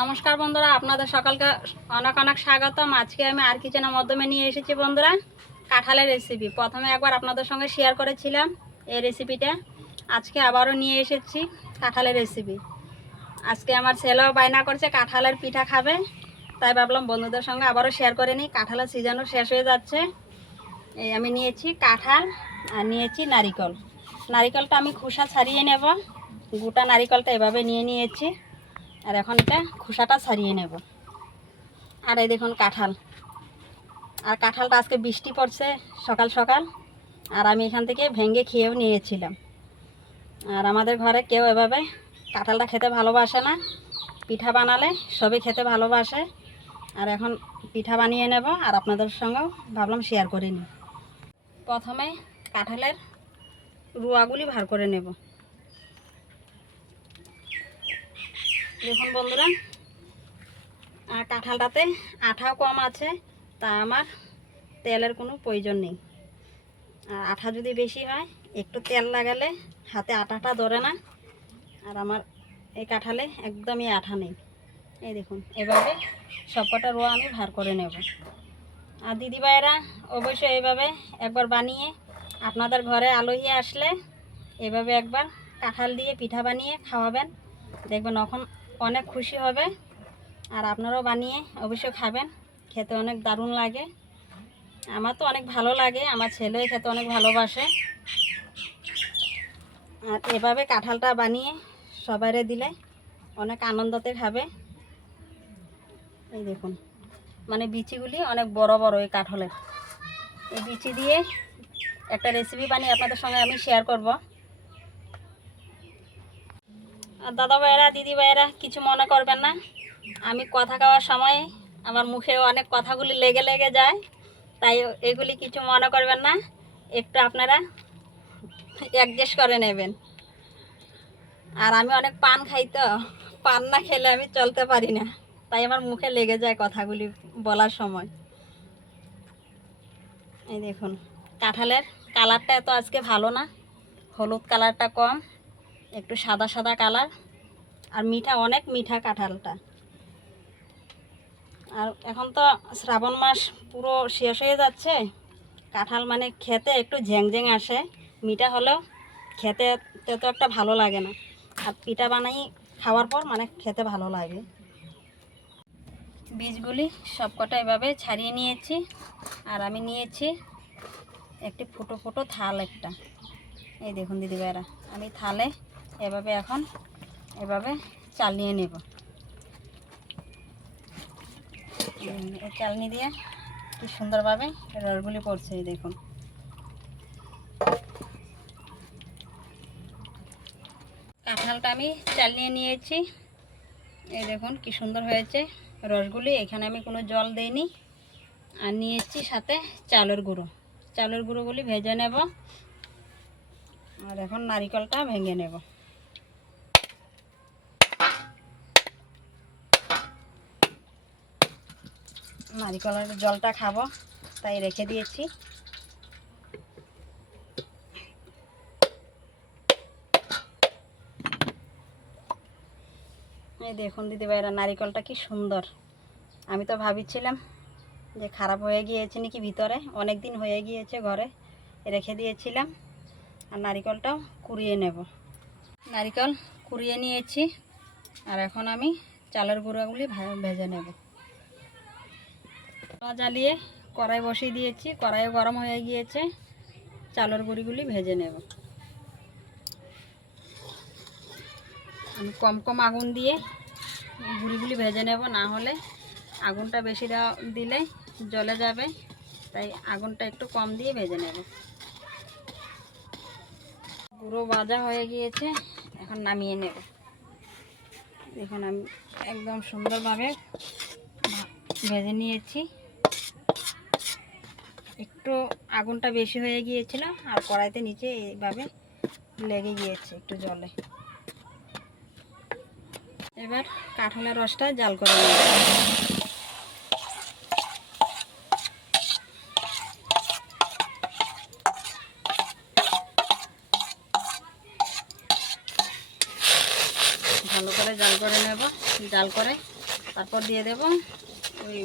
নমস্কার বন্ধুরা, আপনাদের সকালকে অনেক অনেক স্বাগতম। আজকে আমি আর কিচেনের মাধ্যমে নিয়ে এসেছি বন্ধুরা কাঁঠালের রেসিপি। প্রথমে একবার আপনাদের সঙ্গে শেয়ার করেছিলাম এই রেসিপিটা, আজকে আবারও নিয়ে এসেছি কাঁঠালের রেসিপি। আজকে আমার ছেলেও বায়না করছে কাঁঠালের পিঠা খাবে, তাই ভাবলাম বন্ধুদের সঙ্গে আবারও শেয়ার করে নিই। কাঁঠালের সিজনও শেষ হয়ে যাচ্ছে। এই আমি নিয়েছি কাঁঠাল আর নিয়েছি নারিকেল। নারিকেলটা আমি খোসা ছাড়িয়ে নেব, গোটা নারিকেলটা এভাবে নিয়েছি। আর এখন এটা খোসাটা ছাড়িয়ে নেব। আর এই দেখুন কাঁঠাল, আর কাঁঠালটা আজকে বৃষ্টি পড়ছে সকাল সকাল, আর আমি এখান থেকে ভেঙে খেয়েও নিয়েছিলাম। আর আমাদের ঘরে কেউ এভাবে কাঁঠালটা খেতে ভালোবাসে না, পিঠা বানালে সবই খেতে ভালোবাসে। আর এখন পিঠা বানিয়ে নেব, আর আপনাদের সঙ্গেও ভাবলাম শেয়ার করে নিই। প্রথমে কাঁঠালের রুয়াগুলি ভার করে নেব। দেখুন বন্ধুরা, আর কাঁঠালটাতে আঠাও কম আছে, তা আমার তেলের কোনো প্রয়োজন নেই। আর আঠা যদি বেশি হয় একটু তেল লাগালে হাতে আঠাটা ধরে না। আর আমার এই কাঁঠালে একদমই আঠা নেই। এই দেখুন এভাবে সবকটা রোয়া আমি ভার করে নেব। আর দিদিভাইরা অবশ্যই এইভাবে একবার বানিয়ে আপনাদের ঘরে আলহী আসলে এভাবে একবার কাঁঠাল দিয়ে পিঠা বানিয়ে খাওয়াবেন, দেখবেন এখন অনেক খুশি হবে। আর আপনারাও বানিয়ে অবশ্যই খাবেন, খেতে অনেক দারুণ লাগে। আমার তো অনেক ভালো লাগে, আমার ছেলেও খেতে অনেক ভালোবাসে। আর এভাবে কাঁঠালটা বানিয়ে সবাইরে দিলে অনেক আনন্দতে খাবে। এই দেখুন মানে বিচিগুলি অনেক বড় বড় এই কাঁঠালের। এই বিচি দিয়ে একটা রেসিপি বানিয়ে আপনাদের সঙ্গে আমি শেয়ার করব। আর দাদা ভাইয়েরা দিদি ভাইয়েরা কিছু মনে করবেন না, আমি কথা কওয়ার সময় আমার মুখে অনেক কথাগুলি লেগে লেগে যায়, তাই এগুলি কিছু মনে করবেন না, একটু আপনারা অ্যাডজাস্ট করে নেবেন। আর আমি অনেক পান খাই, তো পান না খেলে আমি চলতে পারি না, তাই আমার মুখে লেগে যায় কথাগুলি বলার সময়। এই দেখুন কাঁঠালের কালারটা এত আজকে ভালো না, হলুদ কালারটা কম, একটু সাদা সাদা কালার। আর মিঠা, অনেক মিঠা কাঁঠালটা। আর এখন তো শ্রাবণ মাস পুরো শেষ হয়ে যাচ্ছে, কাঁঠাল মানে খেতে একটু ঝ্যাংঝ্যাং আসে, মিঠা হলেও খেতে তো একটা ভালো লাগে না। আর পিঠা বানাই খাওয়ার পর মানে খেতে ভালো লাগে। বীজগুলি সবকটা এভাবে ছাড়িয়ে নিয়েছি। আর আমি নিয়েছি একটি ফুটো ফুটো থাল একটা। এই দেখুন দিদিভাইরা, আমি থালে এভাবে এখন এভাবে চালিয়ে নেব। এই চালনি দিয়ে কি সুন্দরভাবে রসগুলি পড়ছে। এই দেখুন কাঁঠালটা আমি চালিয়ে নিয়েছি। এই দেখুন কি সুন্দর হয়েছে রসগুলি। এখানে আমি কোনো জল দেইনি। আর নিয়েছি সাথে চালের গুঁড়ো। চালের গুঁড়োগুলি ভেজে নেব। আর এখন নারিকেলটা ভেঙে নেব। নারিকেলের জলটা খাবো তাই রেখে দিয়েছি। এই দেখুন দিদিভাইরা, নারিকেলটা কি সুন্দর। আমি তো ভাবছিলাম যে খারাপ হয়ে গিয়েছে নাকি, ভিতরে অনেক দিন হয়ে গিয়েছে, ঘরে রেখে দিয়েছিলাম। আর নারিকেলটাও কুড়িয়ে নেব। নারিকেল কুড়িয়ে নিয়েছি। আর এখন আমি চালের গুঁড়োগুলি ভেজে নেব। জ্বালিয়ে কড়াই বসিয়ে দিয়েছি, কড়াইও গরম হয়ে গিয়েছে। চালের গুঁড়িগুলি ভেজে নেব। আমি কম কম আগুন দিয়ে গুঁড়িগুলি ভেজে নেব, না হলে আগুনটা বেশি দিলে জ্বলে যাবে, তাই আগুনটা একটু কম দিয়ে ভেজে নেব। গুঁড়ো ভাজা হয়ে গিয়েছে, এখন নামিয়ে নেব। দেখুন আমি একদম সুন্দরভাবে ভেজে নিয়েছি। একটু আগুনটা বেশি হয়ে গিয়েছিল, আর কড়াইতে নিচে এইভাবে লেগে গিয়েছে একটু জলে। এবার কাঁঠালের রসটা জাল করে নেব। ভালো করে জাল করে নেব। জাল করে তারপর দিয়ে দেব ওই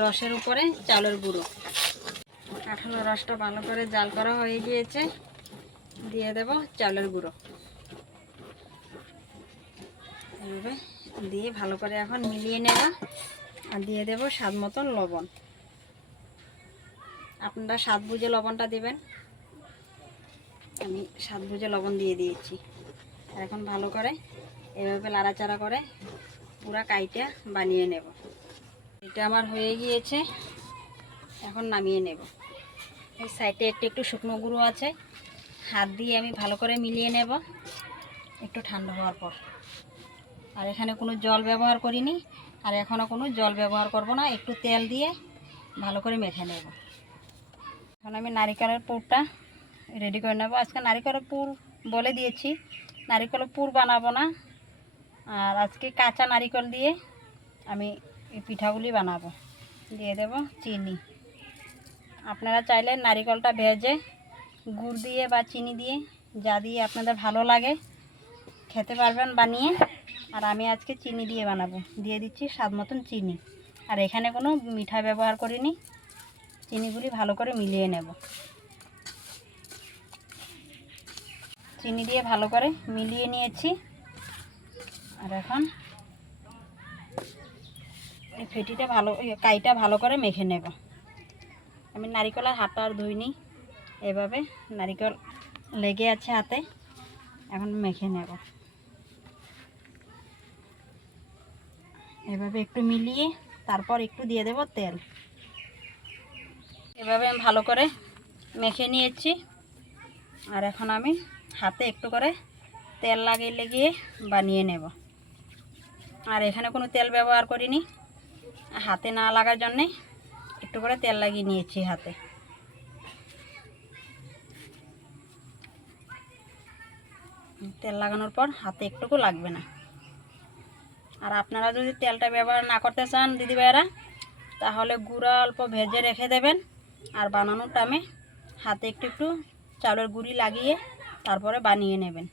রসের উপরে চালের গুঁড়ো। কাঁঠালের রসটা ভালো করে জাল করা হয়ে গিয়েছে, দিয়ে দেব চালের গুঁড়ো। এভাবে দিয়ে ভালো করে এখন মিলিয়ে নেব। আর দিয়ে দেব স্বাদ মতন লবণ। আপনারা স্বাদ বুঝে লবণটা দেবেন, আমি স্বাদ বুঝে লবণ দিয়ে দিয়েছি। আর এখন ভালো করে এভাবে নাড়াচাড়া করে পুরা কাইটা বানিয়ে নেব। এটা আমার হয়ে গিয়েছে, এখন নামিয়ে নেব। এই সাইডে একটু শুকনো গুঁড়ো আছে, হাত দিয়ে আমি ভালো করে মিলিয়ে নেব একটু ঠান্ডা হওয়ার পর। আর এখানে কোনো জল ব্যবহার করিনি, আর এখনও কোনো জল ব্যবহার করব না, একটু তেল দিয়ে ভালো করে মেখে নেব। এখন আমি নারিকেলের পুরটা রেডি করে নেব। আজকে নারিকেলের পুর বলে দিয়েছি, নারিকেলের পুর বানাবো না। আর আজকে কাঁচা নারিকেল দিয়ে আমি এই পিঠাগুলি বানাবো। দিয়ে দেব চিনি। আপনারা চাইলে নারিকেলটা ভেজে গুড় দিয়ে বা চিনি দিয়ে, যা দিয়ে আপনাদের ভালো লাগে খেতে পারবেন বানিয়ে। আর আমি আজকে চিনি দিয়ে বানাবো। দিয়ে দিচ্ছি স্বাদ মতন চিনি। আর এখানে কোনো মিঠা ব্যবহার করিনি, চিনিগুলি ভালো করে মিলিয়ে নেব। চিনি দিয়ে ভালো করে মিলিয়ে নিয়েছি। আর এখন এই ফেটিটা কাইটা ভালো করে মেখে নেব। আমি নারিকেলের হাতটা আর ধুইনি, এভাবে নারিকেল লেগে আছে হাতে, এখন মেখে নেব। এভাবে একটু মিলিয়ে তারপর একটু দিয়ে দেব তেল। এভাবে আমি ভালো করে মেখে নিয়েছি। আর এখন আমি হাতে একটু করে তেল লাগিয়ে বানিয়ে নেব। আর এখানে কোনো তেল ব্যবহার করিনি, হাতে না লাগার জন্যে একটু করে তেল লাগিয়ে নিয়েছি হাতে। তেল লাগানোর পর হাতে একটুকু লাগবে না। আর আপনারা যদি তেলটা ব্যবহার না করতে চান দিদিভাইরা, তাহলে গুঁড়া অল্প ভেজে রেখে দেবেন। আর বানানোর টাইমে হাতে একটু চালের গুঁড়ি লাগিয়ে তারপরে বানিয়ে নেবেন।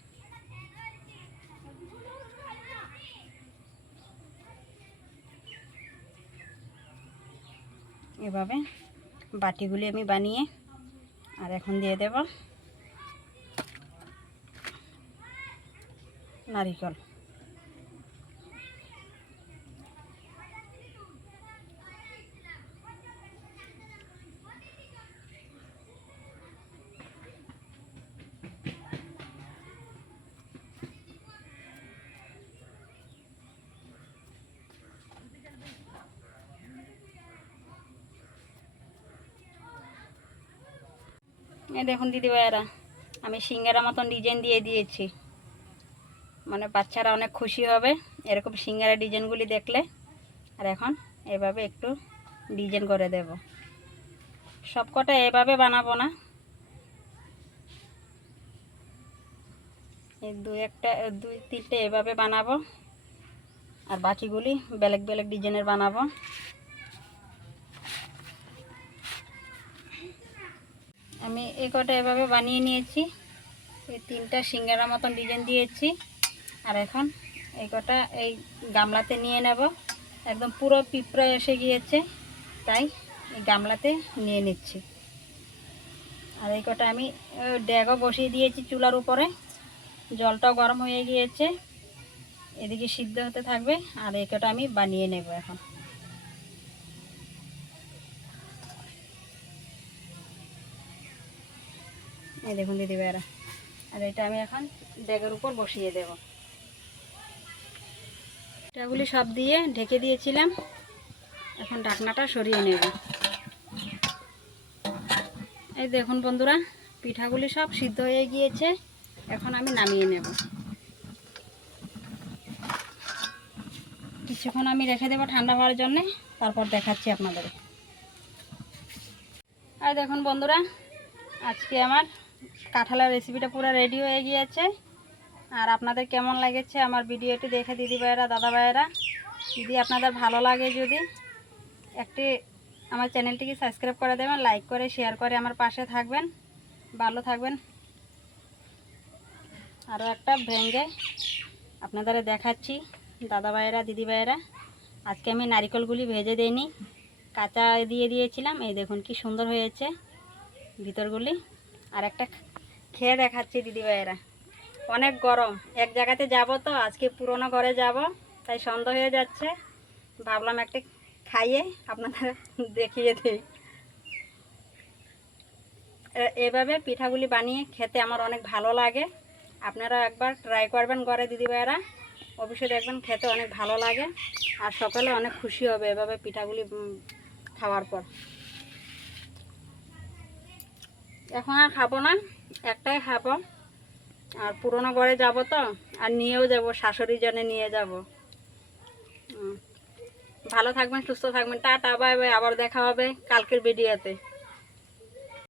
এভাবে বাটিগুলি আমি বানিয়ে আর এখন দিয়ে দেব নারিকেল। এই দেখুন দিদিভাইয়েরা, আমি সিঙ্গারা মতন ডিজাইন দিয়ে দিয়েছি। মানে বাচ্চারা অনেক খুশি হবে এরকম সিঙ্গারা ডিজাইনগুলি দেখলে। আর এখন এভাবে একটু ডিজাইন করে দেব। সবকটা এভাবে বানাবো না, এই দুই তিনটে এভাবে বানাবো। আর বাকিগুলি বেলেগ বেলেগ ডিজাইনের বানাবো। আমি এই কটা এভাবে বানিয়ে নিয়েছি। এই তিনটা সিঙ্গারা মতন ডিজাইন দিয়েছি। আর এখন এই কটা এই গামলাতে নিয়ে নেব। একদম পুরো পিঁপড়া এসে গিয়েছে, তাই এই গামলাতে নিয়ে নিচ্ছি। আর এই কটা আমি ড্যাগও বসিয়ে দিয়েছি চুলার উপরে, জলটাও গরম হয়ে গিয়েছে, এদিকে সিদ্ধ হতে থাকবে। আর এই কটা আমি বানিয়ে নেব এখন। এই দেখুন দিদিভাইরা, আর এটা আমি এখন ড্যাগের উপর বসিয়ে দেব। এটাগুলি সব দিয়ে ঢেকে দিয়েছিলাম, এখন ঢাকনাটা সরিয়ে নেব। এই দেখুন বন্ধুরা, পিঠাগুলি সব সিদ্ধ হয়ে গিয়েছে, এখন আমি নামিয়ে নেব। কিছুক্ষণ আমি রেখে দেবো ঠান্ডা হওয়ার জন্যে, তারপর দেখাচ্ছি আপনাদের। আর দেখুন বন্ধুরা, আজকে আমার কাঁঠালের রেসিপিটা পুরো রেডি হয়ে গিয়েছে। আর আপনাদের কেমন লাগেছে আমার ভিডিওটি দেখে দিদিভাইয়েরা দাদাভাইয়েরা, যদি আপনাদের ভালো লাগে যদি একটি আমার চ্যানেলটিকে সাবস্ক্রাইব করে দেবেন, লাইক করে শেয়ার করে আমার পাশে থাকবেন। ভালো থাকবেন। আরও একটা ভেঙে আপনাদের দেখাচ্ছি দাদাভাইয়েরা দিদিভাইয়েরা। আজকে আমি নারকেলগুলি ভেজে দিইনি, কাঁচা দিয়ে দিয়েছিলাম। এই দেখুন কি সুন্দর হয়েছে ভিতরগুলি। আর একটা খেয়ে দেখাচ্ছি দিদিভাইয়েরা। অনেক গরম, এক জায়গাতে যাব তো আজকে পুরোনো ঘরে যাব, তাই সন্ধ্যা হয়ে যাচ্ছে, ভাবলাম একটা খাইয়ে আপনাদের দেখিয়ে দিই। এভাবে পিঠাগুলি বানিয়ে খেতে আমার অনেক ভালো লাগে। আপনারা একবার ট্রাই করবেন ঘরে দিদিভাইয়েরা, অবশ্যই দেখবেন খেতে অনেক ভালো লাগে। আর সকালে অনেক খুশি হবে এভাবে পিঠাগুলি খাওয়ার পর। এখন আর খাবো না, একটাই খাবো। আর পুরোনো ঘরে যাব তো, আর নিয়েও যাব, শাশুড়ির জন্য নিয়ে যাব। ভালো থাকবেন, সুস্থ থাকবেন, টাটা বাই বাই। আবার দেখা হবে কালকের ভিডিওতে।